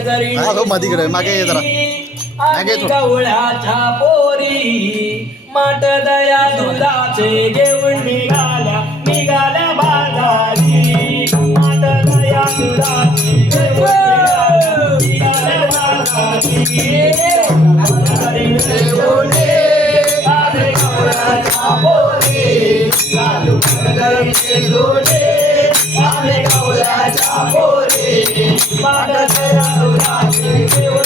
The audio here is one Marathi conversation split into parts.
जरी हा, मधीकडे, मागे ये जरा. मागे. गवळ्याच्या पोरी. माट दया दुधाचे घेऊन निघाल्या निघाल्या बाजारी. माट दया दुधाचे घेऊन निघाल्या, बाजारी. पोरी, जोडे, पोरी, माट दया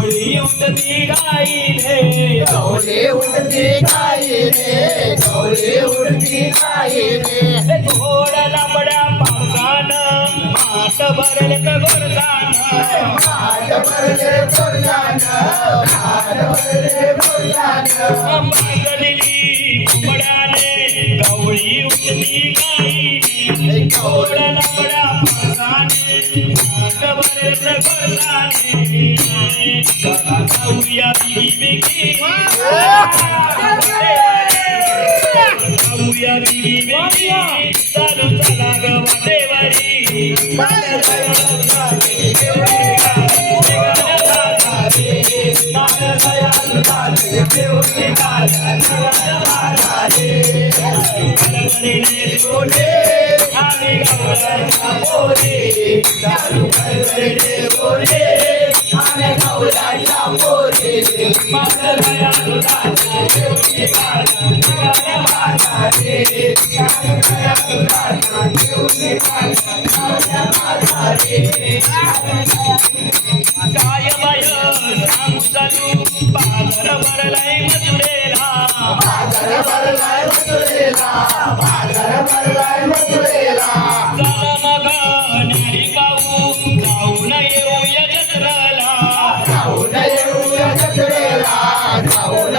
निघाल्या, निघाल्या बाजारी. माट दया दुधाचे घेऊन निघाल्या, निघाल्या बाजारी. शालू भर जरी जोडे, आले गवळ्याच्या पोरी, शालू भर जरी जोडे, आले गवळ्याच्या पोरी. माट दया दुधाचे घेऊन निघाल्या, निघाल्या बाजारी. माट दया दुधाचे घेऊन निघाल्या, निघाल्या बाजारी. शालू भर जरी जोडे, आले गवळ्याच्या पोरी. शालू भर जरी जोडे, आले गवळ्याच्या पोरी. माट दया दुधाचे घेऊन निघाल्या, निघाल्या बाजारी. गवळे उडती गाई रे गवळे उडती गाई रे घोडा लांबड्या पावसानं मात भरल गोरदानं हात भरले बोलल्यानं हात भरले बोलल्यानं मागलेली घुमडाने गवळी उठली गाई घोडा लांबड्या पावसाने मात काय बाय सांगू चालू बाजार भरलाय मजुरेला बाजार भरलाय बाजार भरलाय